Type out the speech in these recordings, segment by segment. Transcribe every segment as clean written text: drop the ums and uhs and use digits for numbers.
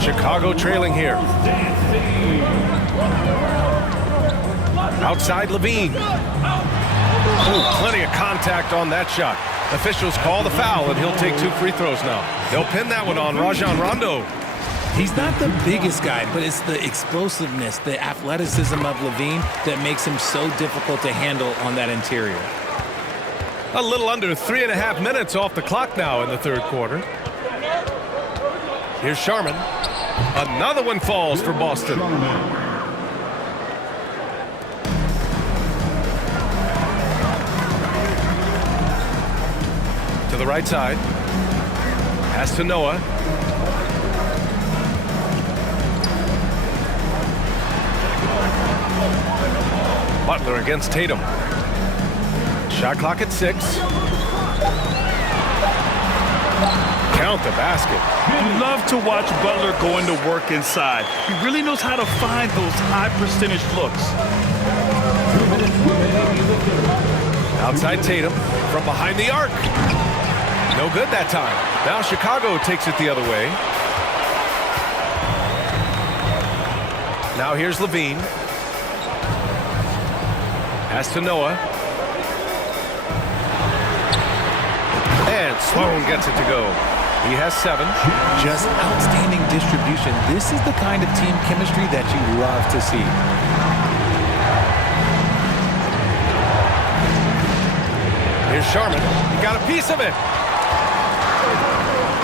Chicago trailing here. Outside Levine. Oh, plenty of contact on that shot. Officials call the foul, and he'll take 2 free throws now. They'll pin that one on Rajon Rondo. He's not the biggest guy, but it's the explosiveness, the athleticism of Levine that makes him so difficult to handle on that interior. A little under 3.5 minutes off the clock now in the third quarter. Here's Sharman. Another one falls for Boston. To the right side. Pass to Noah. Butler against Tatum. Shot clock at 6. Count the basket. You love to watch Butler going to work inside. He really knows how to find those high percentage looks. Outside Tatum from behind the arc. No good that time. Now Chicago takes it the other way. Now here's Levine. Pass to Noah. And Sloan gets it to go. He has 7. Just outstanding distribution. This is the kind of team chemistry that you love to see. Here's Sharman. He got a piece of it.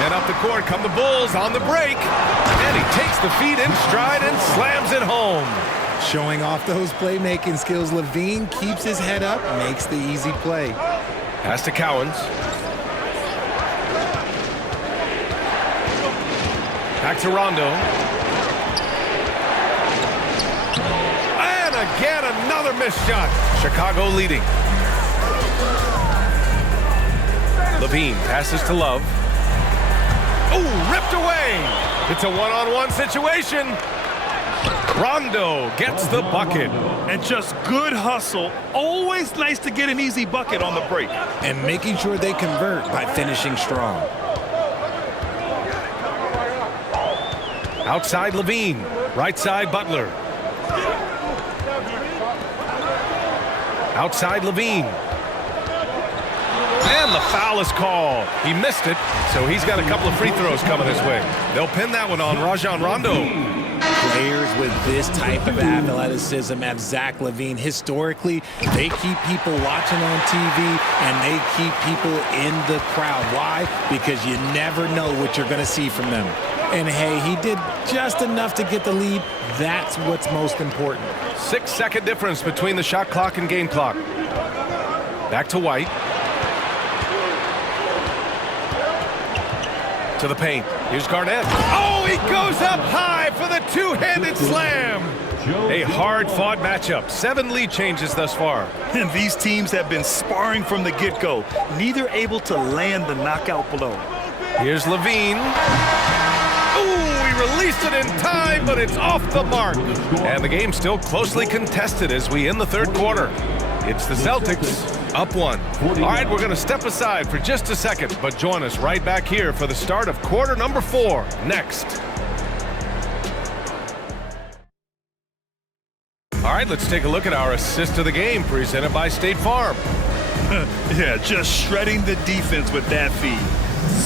And up the court come the Bulls on the break. And he takes the feet in stride and slams it home. Showing off those playmaking skills, Levine keeps his head up, makes the easy play. Pass to Cowens. Back to Rondo. And again, another missed shot. Chicago leading. Levine passes to Love. Oh, ripped away. It's a one-on-one situation. Rondo gets the bucket. And just good hustle. Always nice to get an easy bucket on the break. And making sure they convert by finishing strong. Outside Levine. Right side Butler. Outside Levine. And the foul is called. He missed it, so he's got a couple of free throws coming his way. They'll pin that one on Rajon Rondo. Players with this type of athleticism as Zach LaVine, historically, they keep people watching on TV and they keep people in the crowd. Why? Because you never know what you're going to see from them. And hey, he did just enough to get the lead. That's what's most important. 6-second difference between the shot clock and game clock. Back to White. To the paint. Here's Garnett. Oh, he goes up high for the two-handed slam. A hard-fought matchup. 7 lead changes thus far. And these teams have been sparring from the get-go. Neither able to land the knockout blow. Here's Levine. Ooh, he released it in time, but it's off the mark. And the game's still closely contested as we end the third quarter. It's the Celtics. Up 1. All right, we're going to step aside for just a second, but join us right back here for the start of quarter number 4 next. All right, let's take a look at our assist of the game presented by State Farm. Yeah, just shredding the defense with that feed.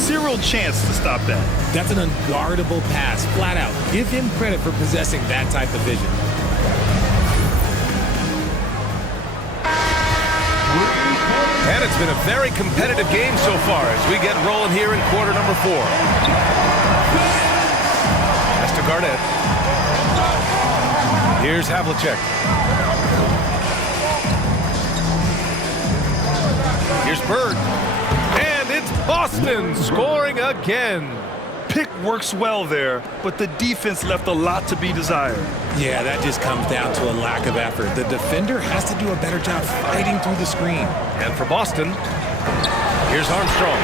Zero chance to stop that. That's an unguardable pass, flat out. Give him credit for possessing that type of vision. And it's been a very competitive game so far as we get rolling here in quarter number 4. Pass to Garnett. Here's Havlicek. Here's Bird. And it's Boston scoring again. Pick works well there, but the defense left a lot to be desired. Yeah, that just comes down to a lack of effort. The defender has to do a better job fighting through the screen. And for Boston, here's Armstrong.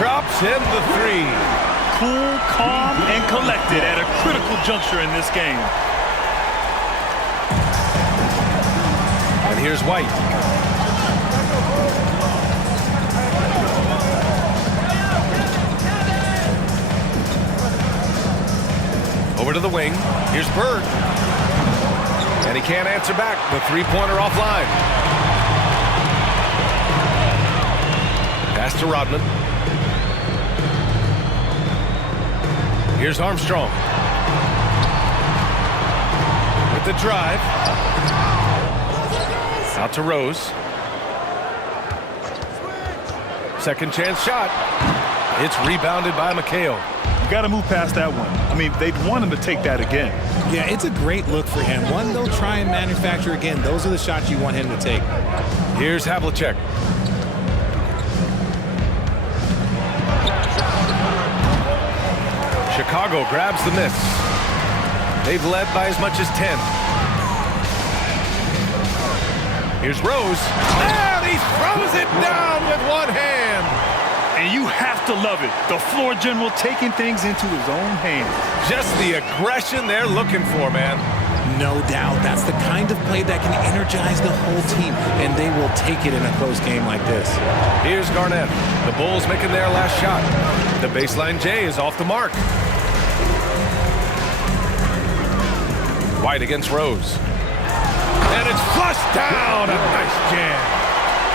Drops in the 3. Cool, calm, and collected at a critical juncture in this game. And here's White. Over to the wing. Here's Bird. And he can't answer back. The three-pointer offline. Pass to Rodman. Here's Armstrong. With the drive. Out to Rose. Second chance shot. It's rebounded by McHale. You got to move past that one. I mean, they'd want him to take that again. Yeah, it's a great look for him. One they'll try and manufacture again. Those are the shots you want him to take. Here's Havlicek. Chicago grabs the miss. They've led by as much as 10. Here's Rose. And he throws it down with one hand. And you have to love it. The floor general taking things into his own hands. Just the aggression they're looking for, man. No doubt. That's the kind of play that can energize the whole team, and they will take it in a close game like this. Here's Garnett. The Bulls making their last shot. The baseline J is off the mark. White against Rose. And it's flushed down. A nice jam.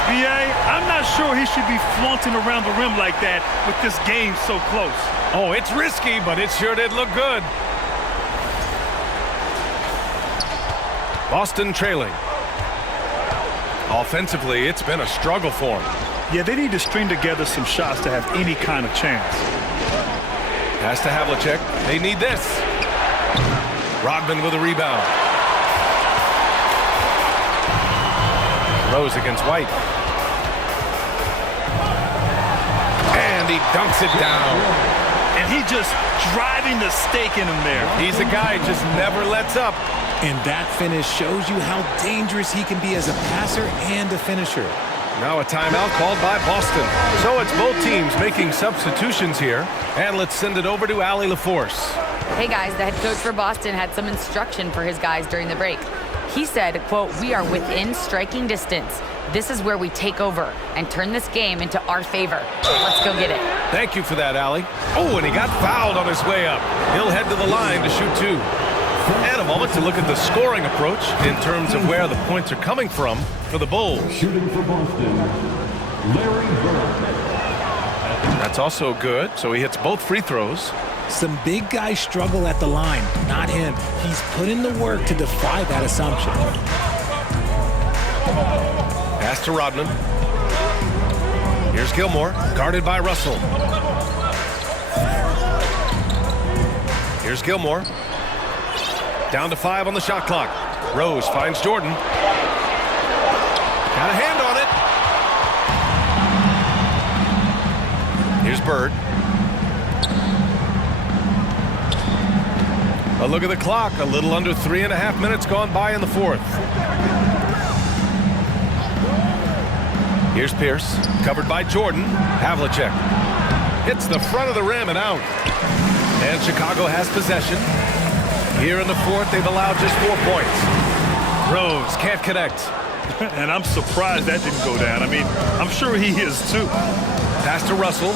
B.A., I'm not sure he should be flaunting around the rim like that with this game so close. Oh, it's risky, but it sure did look good. Boston trailing. Offensively, it's been a struggle for them. Yeah, they need to string together some shots to have any kind of chance. Pass to Havlicek. They need this. Rodman with a rebound. Rose against White. And he dunks it down. And he just driving the stake in him there. He's a guy who just never lets up. And that finish shows you how dangerous he can be as a passer and a finisher. Now a timeout called by Boston. So it's both teams making substitutions here. And let's send it over to Allie LaForce. Hey guys, the head coach for Boston had some instruction for his guys during the break. He said, quote, "We are within striking distance. This is where we take over and turn this game into our favor. Let's go get it." Thank you for that, Allie. Oh, and he got fouled on his way up. He'll head to the line to shoot two. And a moment to look at the scoring approach in terms of where the points are coming from for the Bulls. Shooting for Boston, Larry Bird. That's also good, so he hits both free throws. Some big guys struggle at the line, not him. He's put in the work to defy that assumption. Pass to Rodman. Here's Gilmore, guarded by Russell. Here's Gilmore. Down to 5 on the shot clock. Rose finds Jordan. Got a hand on it. Here's Bird. A look at the clock. A little under 3.5 minutes gone by in the fourth. Here's Pierce, covered by Jordan. Havlicek hits the front of the rim and out. And Chicago has possession. Here in the fourth, they've allowed just 4 points. Rose can't connect. And I'm surprised that didn't go down. I mean, I'm sure he is too. Pass to Russell.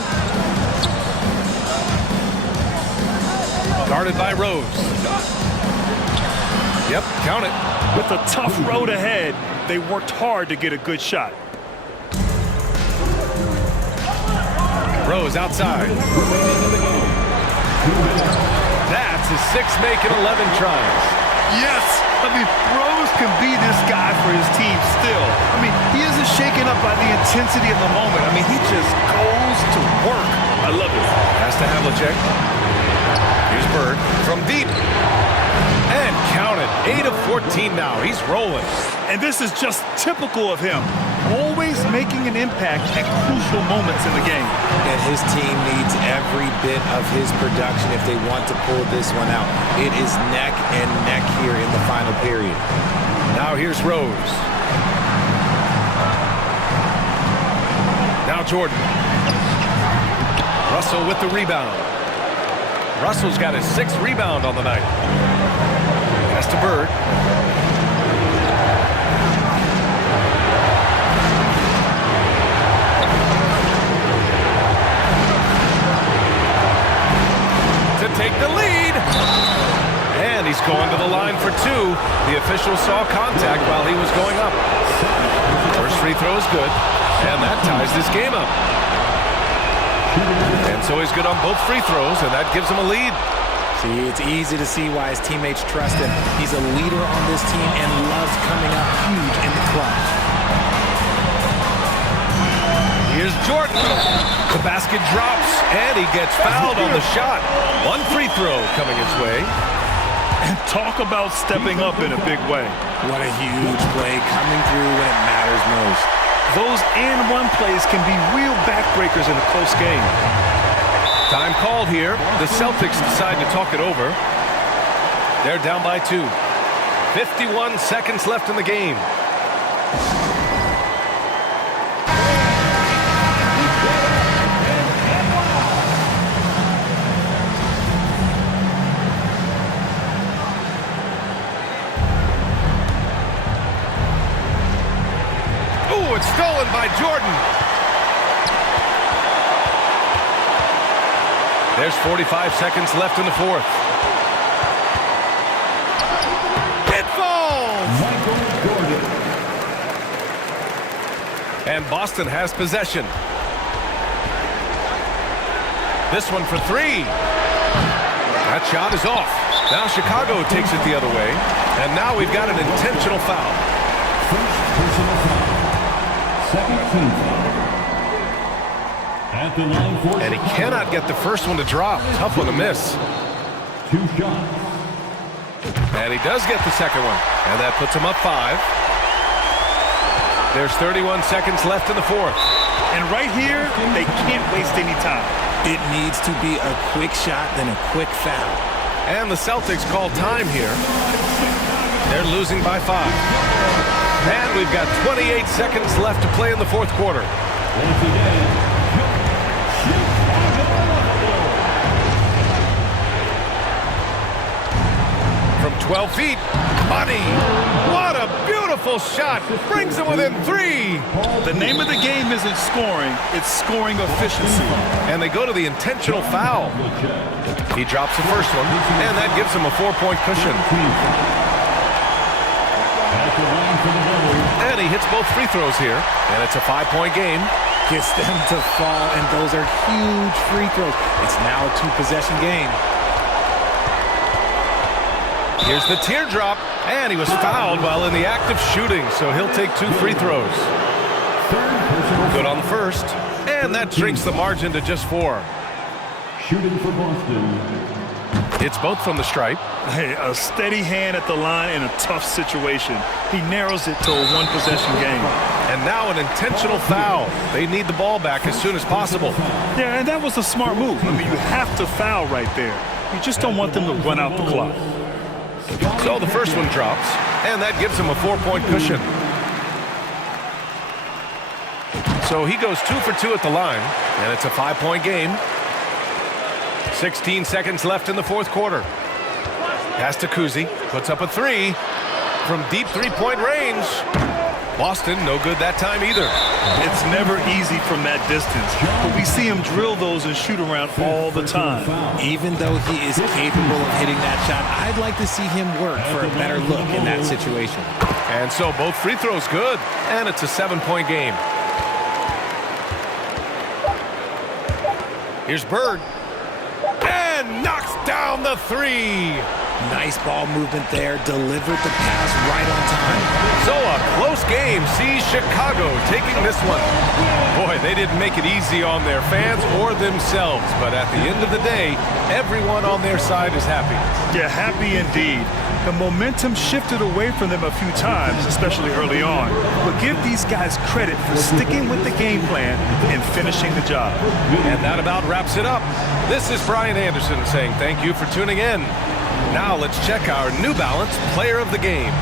Guarded by Rose. Yep, count it. With a tough road ahead, they worked hard to get a good shot. Rose outside. That's his 6th make in 11 tries. Yes! I mean, Rose can be this guy for his team still. I mean, he isn't shaken up by the intensity of the moment. I mean, he just goes to work. I love it. Pass to Havlicek. Here's Bird from deep. And count it. 8 of 14 now. He's rolling. And this is just typical of him. Always making an impact at crucial moments in the game. And his team needs every bit of his production if they want to pull this one out. It is neck and neck here in the final period. Now here's Rose. Now Jordan. Russell with the rebound. Russell's got his 6th rebound on the night. Pass to Bird. To take the lead. he's going to the line for two. The official saw contact while he was going up. First free throw is good, and that ties this game up. And so he's good on both free throws, and that gives him a lead. See, it's easy to see why his teammates trust him. He's a leader on this team and loves coming up huge in the clutch. Here's Jordan. The basket drops, and he gets fouled on the shot. One free throw coming his way. And talk about stepping up in a big way. What a huge play coming through when it matters most. Those and-one plays can be real backbreakers in a close game. Time called here. The Celtics decide to talk it over. They're down by 2. 51 seconds left in the game. Ooh, it's stolen by Jordan. There's 45 seconds left in the fourth. It falls! And Boston has possession. This one for three. That shot is off. Now Chicago takes it the other way. And now we've got an intentional foul. First personal foul. Second team foul. At the line for And he cannot get the first one to drop. Tough one to miss. 2 shots. And he does get the second one. And that puts him up 5. There's 31 seconds left in the fourth. And right here, they can't waste any time. It needs to be a quick shot, then a quick foul. And the Celtics call time here. They're losing by 5. And we've got 28 seconds left to play in the fourth quarter. Once again, From 12 feet, money. What a beautiful shot. Brings him within 3. The name of the game isn't scoring, it's scoring efficiency. And they go to the intentional foul. He drops the first one, and that gives him a 4-point cushion. at the line for the Bulls. And he hits both free throws here, and it's a 5-point game. Gets them to fall, and those are huge free throws. It's now a 2-possession game. Here's the teardrop, and he was fouled while in the act of shooting, so he'll take 2 free throws. Good on the first, and that shrinks the margin to just 4. Shooting for Boston. It's both from the stripe. Hey, a steady hand at the line in a tough situation. He narrows it to a 1-possession game. And now an intentional foul. They need the ball back as soon as possible. Yeah, and that was a smart move. I mean, you have to foul right there. You just don't want them to run out the clock. So the first one drops, and that gives him a 4-point cushion. So he goes 2 for 2 at the line, and it's a 5-point game. 16 seconds left in the fourth quarter. Pass to Kuzi, puts up a 3 from deep 3-point range. Boston, no good that time either. It's never easy from that distance, but we see him drill those and shoot around all the time. Even though he is capable of hitting that shot, I'd like to see him work for a better look in that situation. And so both free throws good, and it's a 7-point game. Here's Bird. And knocks down the 3. Nice ball movement there. Delivered the pass right on time. So a close game sees Chicago taking this one. Boy, they didn't make it easy on their fans or themselves. But at the end of the day, everyone on their side is happy. Yeah, happy indeed. The momentum shifted away from them a few times, especially early on. But give these guys credit for sticking with the game plan and finishing the job. And that about wraps it up. This is Brian Anderson saying thank you for tuning in. Now let's check our New Balance Player of the Game.